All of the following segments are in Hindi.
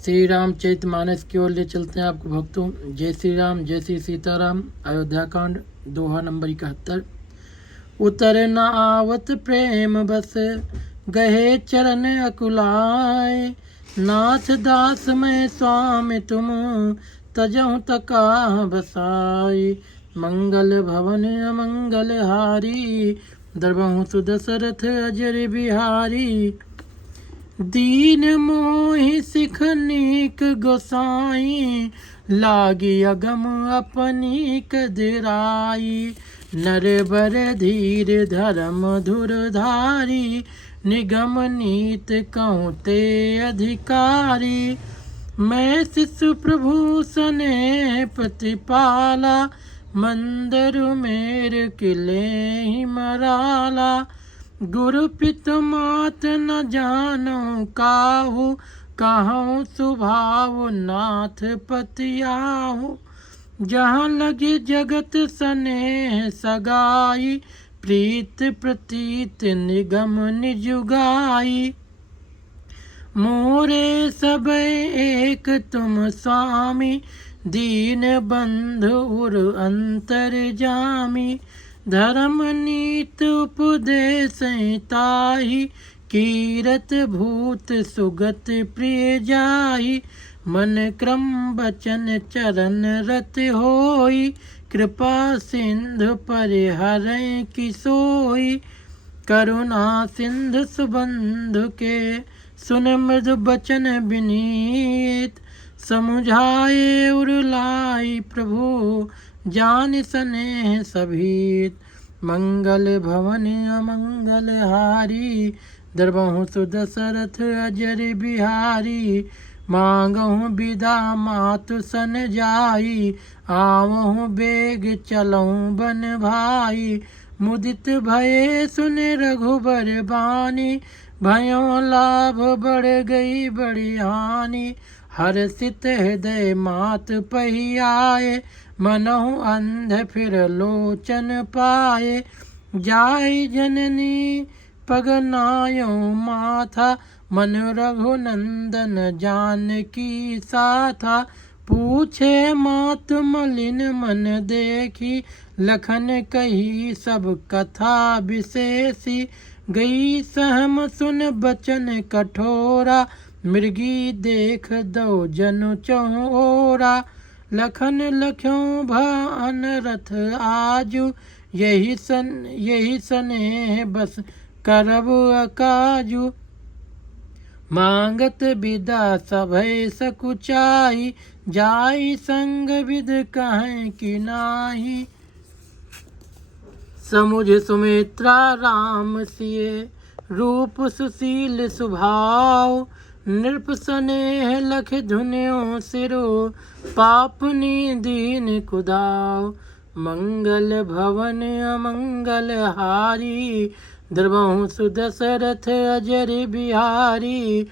श्री रामचरितमानस की ओर ले चलते हैं आपको भक्तों। जय श्री राम, जय श्री सीताराम। अयोध्या कांड, दोहा नंबर 71। उतर न आवत प्रेम बस, गहे चरण अकुलाय। नाथ दास मैं स्वामी तुम, तजहु तका बसाई। मंगल भवन अमंगल हारी, दरबहु सुदशरथ अजर बिहारी। दीन मोहि सिखनीक गोसाई, लागी अगम अपनी कदराई। नर बर धीर धर्म धुरधारी, निगम नीत कहूँ ते अधिकारी। मैं शिशु प्रभु सने प्रतिपाला, मंदिर मेर किले ही मराला। गुरु पितु मात न जानो काहू, कहूँ सुभाव नाथ पतियाहू। जहाँ लगे जगत स्नेह सगाई, प्रीत प्रतीत निगम निजुगाई। मोरे सब एक तुम स्वामी, दीन बंधु उर अंतर जामी। धर्म नीत उपदेश ताहि, कीरत भूत सुगत प्रिय जाहि। मन क्रम बचन चरण रत होई, कृपा सिंधु परिहरै कि सोई। करुणा सिंधु सुबंधु के, सुन मृदु बचन विनीत। समुझाए उरलाई प्रभु, जान स्नेह सभीत। मंगल भवन अमंगल हारी, दरबहु सुदशरथ अजर बिहारी। मांगहु बिदा मातु सन जाई, आवहु बेग चलऊँ बन भाई। मुदित भये सुन रघुबर बानी, भयो लाभ बढ़ गई बड़ी हानि। हर्षित हृदय मात पहियाए, मनहु अंध फिर लोचन पाए। जाय जननी पग नायो माथा, मन रघुनंदन जानकी साथा। पूछे मात मलिन मन देखी, लखन कही सब कथा विशेषी। गई सहम सुन बचन कठोरा, मृगी देख दो जनु चहुँ ओरा। लखन लख्यों भान रथ आजु, यही स्नेह बस करब अकाजु। मांगत बिदा सभय सकुचाई, जाई संग विद कहें कि नाही। समुझ सुमित्रा राम सिए, रूप सुशील सुभाव। नृप स्नेह लख धुन्यो सिरो, पापनी दीन कुदाव। मंगल भवन अमंगल हारी, दरबहु सुदशरथ अजर बिहारी।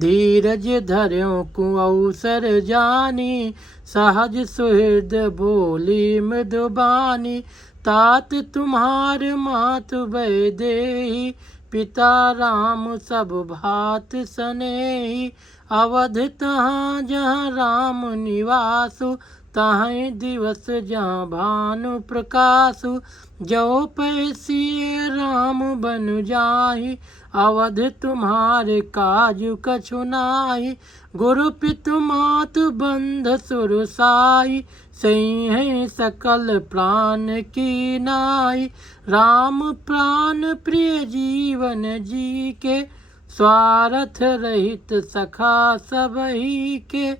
धीरज धर्यो कुअवसर जानी, सहज सुहृद बोली मृदुबानी। तात तुम्हार मातु भय देहि, पिता राम सब भात स्नेही। अवध तहाँ जहाँ राम निवासु, तहाँ दिवस जहाँ भानु प्रकाशु। जो पैसिए राम बनु जाहि, अवध तुम्हारे काजु कछु नाही। गुरु पितु मातु बंध सुरसाई, सही है सकल प्राण की नाई। राम प्राण प्रिय जीवन जी के, स्वार्थ रहित सखा सबही के।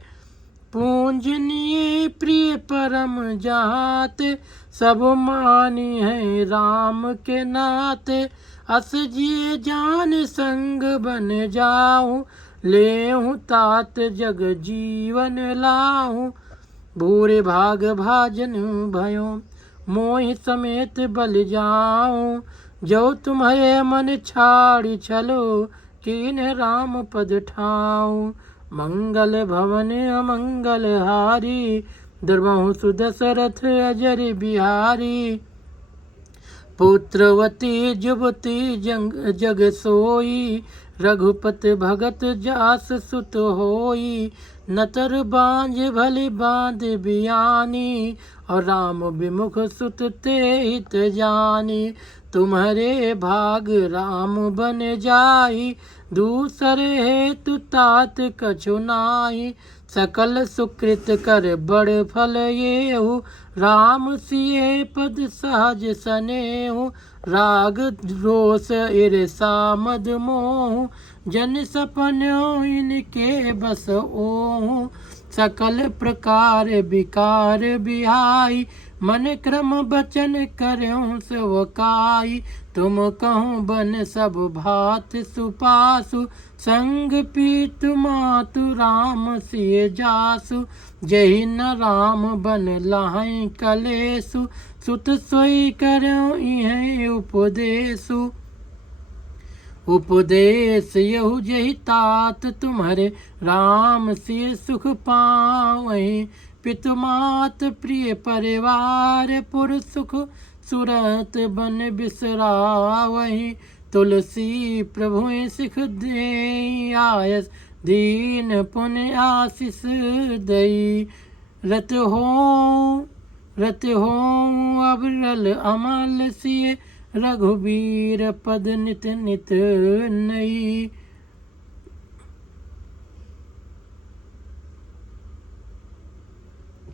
पूजनीय प्रिय परम जाते, सब मानी है राम के नाते। अस जिए जान संग बन जाऊं, लेहूं तात जग जीवन लाऊं। भूरे भाग भाजन भयो, मोहि समेत बल जाऊं। जो तुम्हारे मन छाड़ी छलो, कीन राम पद ठाऊं। मंगल भवन अमंगल हारी, दरबहु सुदशरथ अजर बिहारी। पुत्रवती जुबती जग सोई, रघुपति भगत जास सुत होई, नतर बांझ भली बांध बियानी, और राम विमुख सुत ते हित जानी। तुम्हारे भाग राम बन जाई, दूसरे हेतु तात कछु नाई। सकल सुकृत कर बड़ फल येहु, राम सिए पद सहज सनेहु। राग रोष ईर्षा मद मोह, जन सपन इनके बस ओहु। सकल प्रकार विकार बिहाई, मन क्रम बचन करऊं सेवकाई। तुम कहूँ बन सब भात सुपासु, संग पीतु मातु राम सिय जासु। जहि न राम बन लाहि कलेसु, सुत सोई करऊं इहें उपदेसु। उपदेश यहु जहि तात तुम्हारे, राम सिय सुख पावहीं। पितु मात प्रिय परिवार पुर सुख, सुरत बन बिसरावहीं। तुलसी प्रभु सिख दे आयस, दीन पुण्य आशीष दई। रत हो अविरल अमल सिय, रघुबीर पद नित नित नई।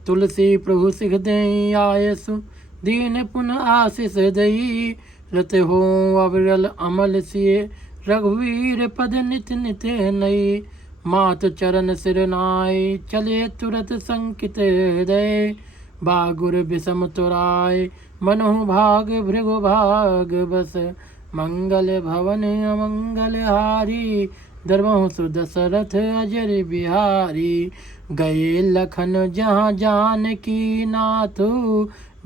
तुलसी प्रभु सिख दई आयसु, दीन पुन आशीष दई। रत हो अविरल अमल सिय, रघुवीर पद नित नित नई। मात चरण सिर नाय, चले तुरत संकित हृदय। बागुर विषम तुराय, मनहु भाग भृगु भाग बस। मंगल भवन अमंगल हारी, धर्महु सुदशरथ अजर बिहारी। गए लखन जहाँ जानकी नाथु,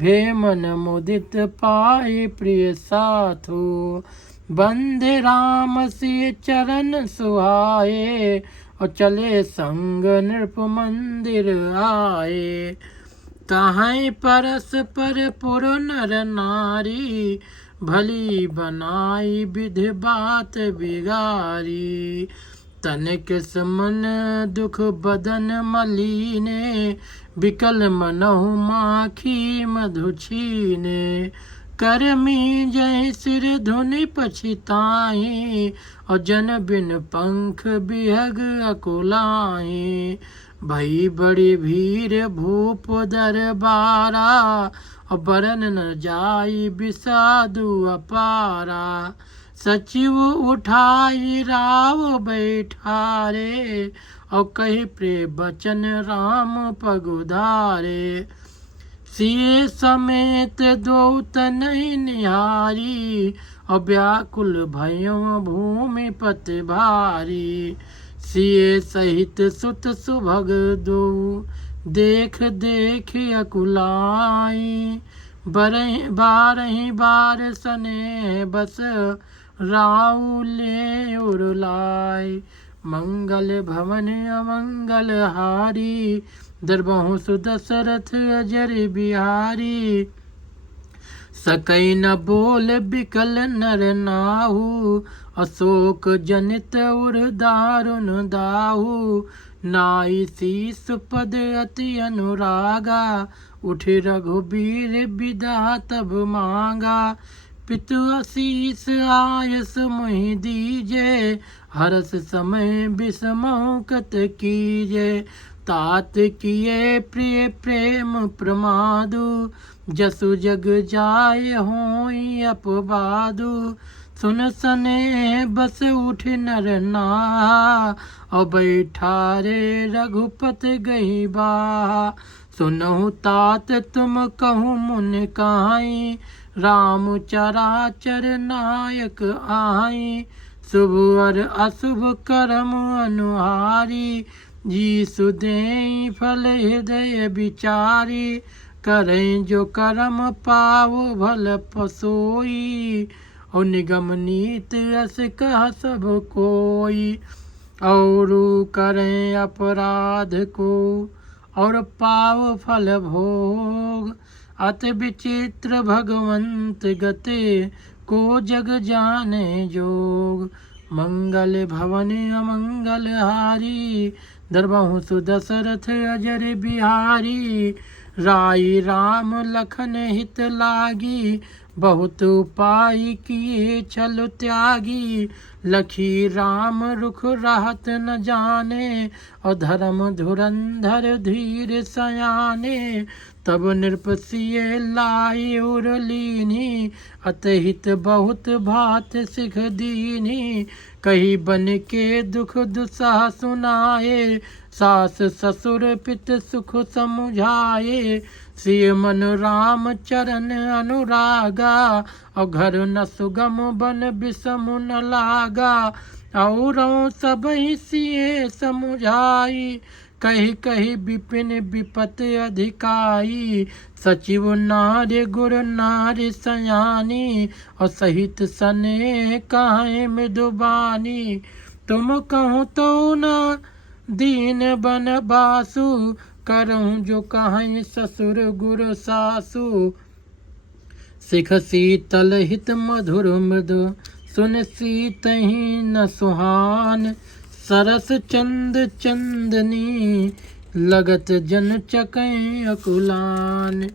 भे मन मुदित पाए प्रिय साथु। बंदे राम सिय चरण सुहाए, और चले संग नृप मंदिर आए। कहीं परस्पर पुर नर नारी, भली बनाई विधि बात बिगारी। तनिक समन दुख बदन मलीने, बिकल मनहु माखी मधु छीने। करमी जय सिर धुनि पछिताई, और जन बिन पंख बिहग अकुलाई। भई बड़ी भीर भूप दरबारा, और बरन न जाई बिसादु अपारा। सचिव उठाई राव बैठारे, और कही प्रिय बचन राम पगुधारे। सिए समेत दो तनहि निहारी, और व्याकुल भयो भूमि पति भारी। सिए सहित सुत सुभग दो, देख देख अकुलाई। बारही बार सने बस, राउले उरुलाई। मंगल भवन अमंगल हारी, दरबहु सुदशरथ अजर बिहारी। सकई न बोल बिकल नर नाहु, अशोक जनित उर दारुन दाहु। नाई शीस पद अति अनुरागा, उठि रघुबीर बिदा तब मांगा। पितु आशीष आयस मोहि दीजे, हरस समय बिसमहु कत कीजे। तात किए प्रिय प्रेम प्रमादु, जसु जग जाय होई अपबादु। सुन सने बस उठ नर नाहा, और बैठारे रघुपति गई बाहा। सुनहु तात तुम कहूँ मुन काई, राम चराचर नायक आई। शुभ और अशुभ कर्म अनुहारी, जीसु देई फल हृदय विचारी। करें जो कर्म पावो भल पसोई, और निगम नीत अस कह सब कोई। और करें अपराध को, और पाव फल भोग। अति विचित्र भगवंत गते, को जग जाने जोग। मंगल भवन अमंगल हारी, दरबहु सुदशरथ अजर बिहारी। राई राम लखन हित लागी, बहुत उपाय किए छल त्यागी। लखी राम रुख रहत न जाने, और धर्म धुरंधर धीर सयाने। तब नृपसिए लाई उरलीनी, अतहित बहुत भात सिख दीनी। कही बन के दुख दुसह सुनाए, सास ससुर पित सुख समुझाए। सिय मन राम चरण अनुरागा, और घर न सुगम बन बिषम न लागा। औरों सबहि सिय समुझाई, कही कही विपिन विपत अधिकाई। सचिव नारी गुर नारी सयानी, और सहित सने कहे मृदुबानी। तुम कहूँ तो न दीन बन बासु, करऊँ जो कहें ससुर गुर सासु। सिख शीतल हित मधुर मृदु, सुन सीतहि न सुहान। सरस चंद चंदनी, लगत जन चकै अकुलान।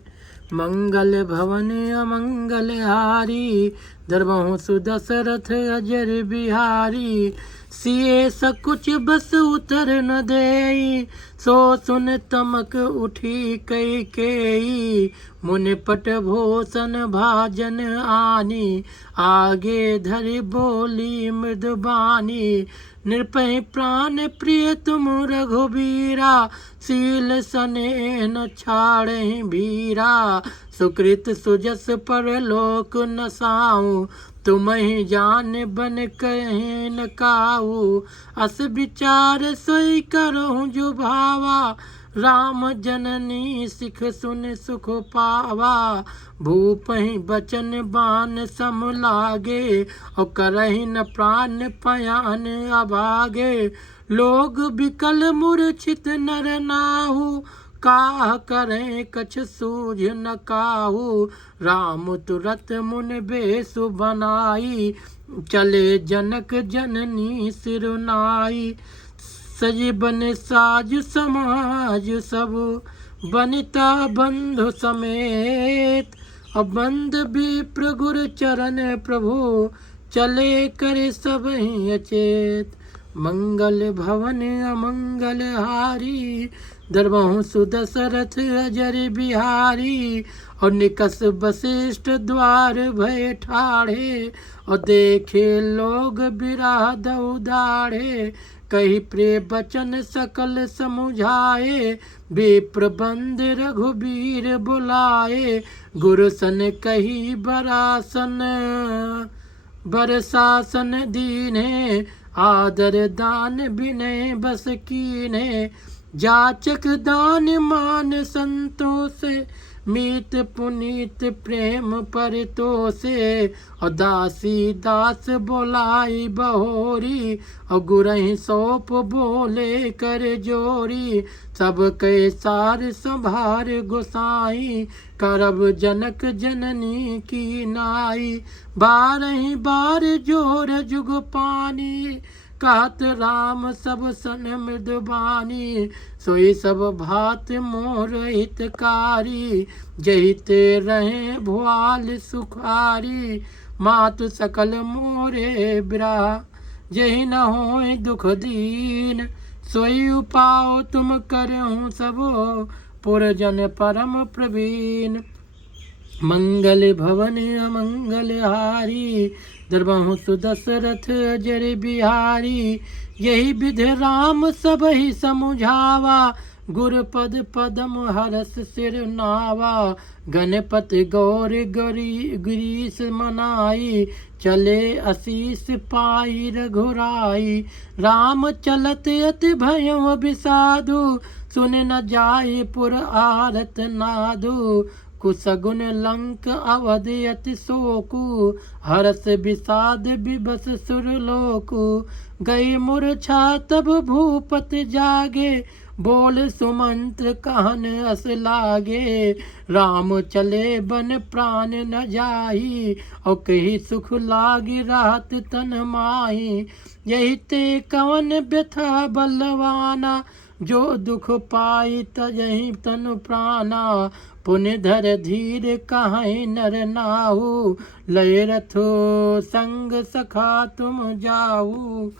मंगल भवन अमंगल हारी, दरबहु सुदशरथ अजर बिहारी। सिए सकुच बस उतर न देई, सो सुन तमक उठी कैकेयी। मुनि पट भूषण भाजन आनी, आगे धरि बोली मृदुबानी। नृपहि प्राण प्रिय तुम रघुबीरा, शील सने न छाड़हि भीरा। सुकृत सुजस परलोक न साऊं, तुम्हि जान बन कहे न काऊ। अस विचार सोई करहु जो भावा, राम जननी सिख सुन सुख पावा। भूपहि बचन बान सम लागे, और करहि न प्राण पयान अभागे। लोग बिकल मूर्छित नर नाहु, काह करें कछ सूझ न काहू। राम तुरत मुन बेसु बनाई, चले जनक जननी सिरुनाई। सज बन साज समाज सब, बनिता बंधु समेत। और बंद विप्र गुर चरण प्रभु, चले कर सब ही अचेत। मंगल भवन अमंगल हारी, दरबहु सुदशरथ अजर बिहारी। और निकस वशिष्ठ द्वार भय ठाढ़े, और देखे लोग बिराद उदाढ़े। कही प्रिय बचन सकल समुझाए, विप्र बंद रघुबीर बुलाए। गुरु सन कही बरासन, बरसासन दीने। आदर दान विनय बस कीने, जाचक दान मान संतोष। मीत पुनीत प्रेम परितोषे, और दासी दास बोलाई बहोरी। और गुरहि सौंप बोले कर जोरी, सब कै सार संभार गोसाई। करब जनक जननी की नाई, बारहि बार जोर जुग पानी। कहत राम सब सन मृदुबानी, सोई सब भात मोर हितकारी। जहिते रहे भुआल सुखारी, मातु सकल मोरे बिरा। जहि न होय दुख दीन, सोई उपाओ तुम करहु सबो। पुरजन परम प्रवीण। मंगल भवन अमंगल हारी, दरबहु सुदशरथ अजर बिहारी। यही विधि राम सब ही समुझावा, गुर पद पदम हरस सिर नावा। गणपति गौर गिरीश मनाई, चले असीस पाई रघुराई। राम चलत अति भयउ बिसाधु, सुन न जाय पुर आरत नादु। कुसगुन लंक अवध अति शोकु, हरस विषाद विबस सुरलोकु। गई मूर्छा तब भूपत जागे, बोल सुमंत्र कहन अस लागे। राम चले बन प्राण न जाई, और कही सुख लागी राहत तन माही। यही ते कवन व्यथा बलवाना, जो दुख पाई तजहि तनु प्राणा। पुण्य धर धीर कहीं नर नाहु, लय रथो संग सखा तुम जाऊ।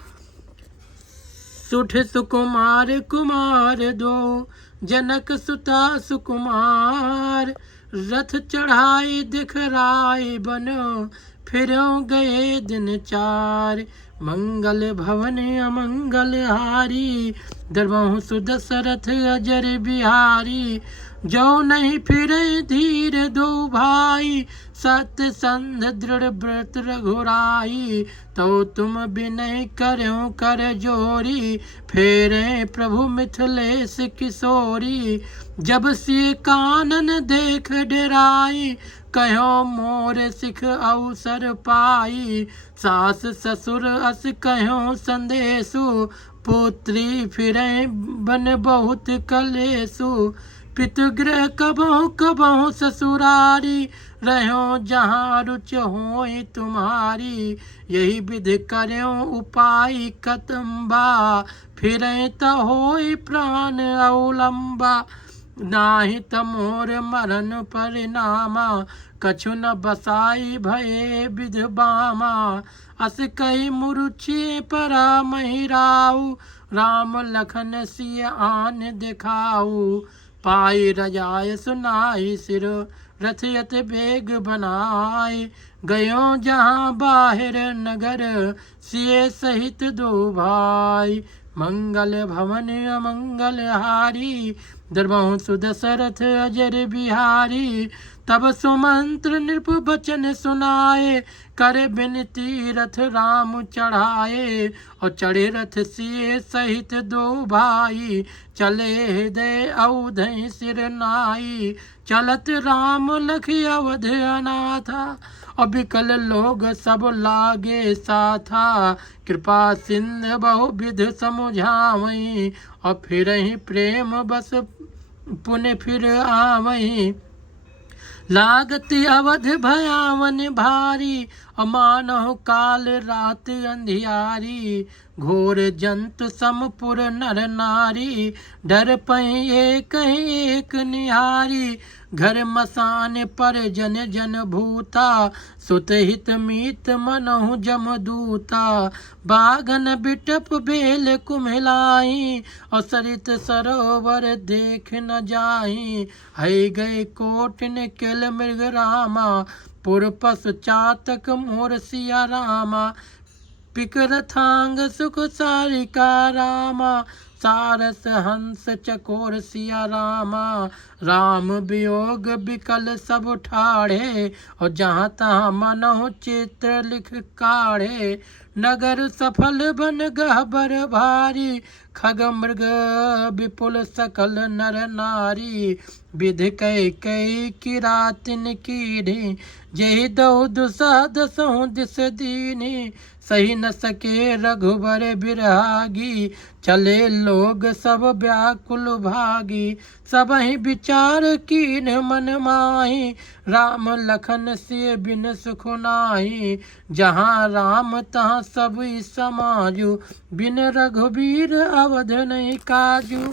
सुठ सुकुमार कुमार दो, जनक सुता सुकुमार। रथ चढ़ाई दिखराई बनो, फिरो गए दिन चार। मंगल भवन अमंगल हारी, दरबहु सुदशरथ अजर बिहारी। जो नहीं फिरे धीर दो भाई, सत्य संध दृढ़ व्रत रघुराई। तो तुम विनय करो कर जोरी, फेरे प्रभु मिथिलेश किशोरी। जब सिय कानन देख डराई, कहो मोर सिख अवसर पाई। सास ससुर अस कहो संदेशु, पुत्री फिरे बन बहुत कलेसु। पितृगृह कबहु कबहु ससुरारी, रहो जहाँ रुच होई तुम्हारी। यही विधि करो उपाय कतम्बा, फिरे त होई प्राण अवलंबा। नाही तमोर मरण परिणामा, कछु न बसाई भये विधबामा। अस कई मुरुछि परा महिराऊ, राम लखन सिय आन दिखाऊ। पाई रजाय सुनाई सिर, रथ यत बेग बनाए। गयो जहाँ बाहिर नगर, सिय सहित दो भाई। मंगल भवन अमंगल हारी, दरबहु सुदशरथ अजर बिहारी। तब सुमंत्र नृप बचन सुनाए, करे बिनती रथ राम चढ़ाए। और चढ़े रथ सिए सहित दो भाई, चले हृदय अवधि सिर नाई। चलत राम लख अवध अनाथा, और विकल लोग सब लागे साथा। कृपा सिंध बहुविध समुझावई, और फिर ही प्रेम बस पुण्य फिर आवई। लागत अवध भयावन भारी, अमानहु काल रात अंधियारी। घोर जंतु समपुर नर नारी, डर पई एक निहारी। घर मसान पर जन जन भूता, सुत हित मीत मनहु जमदूता। बागन बिटप बेल कुम्हिलाई, और सरित सरोवर देख न जाई। हई गए कोट निकल मृग रामा, पुर पशु चातक मोर सिया रामा। पिकरथांग सुख सारिका रामा, सारस हंस चकोर सिया रामा। राम वियोग विकल सब ठाढ़े, और जहाँ तहाँ मनहु चित्र लिख काढ़े। नगर सफल बन गहबर भारी, खग मृग विपुल सकल नर नारी। विधि कई कई किरातिन कीढ़ी, जेहि दहु दुसह दसहु दिस दीनी। सही न सके रघुबर बिरहागी, चले लोग सब व्याकुल भागी। सबहि विचार कीन मन माही, राम लखन सिय बिन सुख नाही। जहाँ राम तहाँ सब समाजु, बिन रघुबीर अवध नहीं काजू।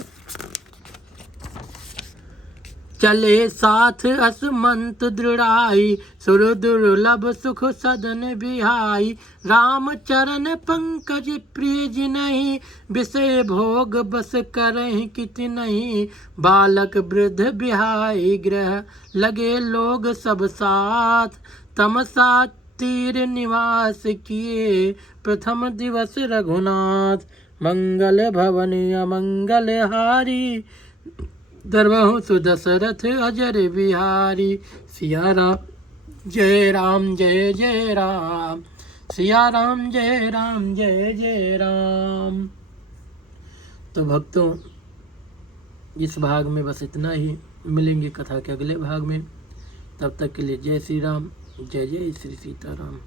चले साथ असमंत दृढ़ाई, सुर दुर्लभ सुख सदन बिहाई। राम चरण पंकज प्रिय जिनहि, विषय भोग बस करहि किति नहीं। बालक वृद्ध बिहाई ग्रह, लगे लोग सब साथ। तमसा तीर निवास किए, प्रथम दिवस रघुनाथ। मंगल भवन अमंगल हारी, दरबहु सुदशरथ अजर बिहारी। सिया राम जय राम जय जय राम, सिया राम जय राम जय जय राम। तो भक्तों, इस भाग में बस इतना ही। मिलेंगे कथा के अगले भाग में। तब तक के लिए जय श्री राम, जय जय श्री सीताराम।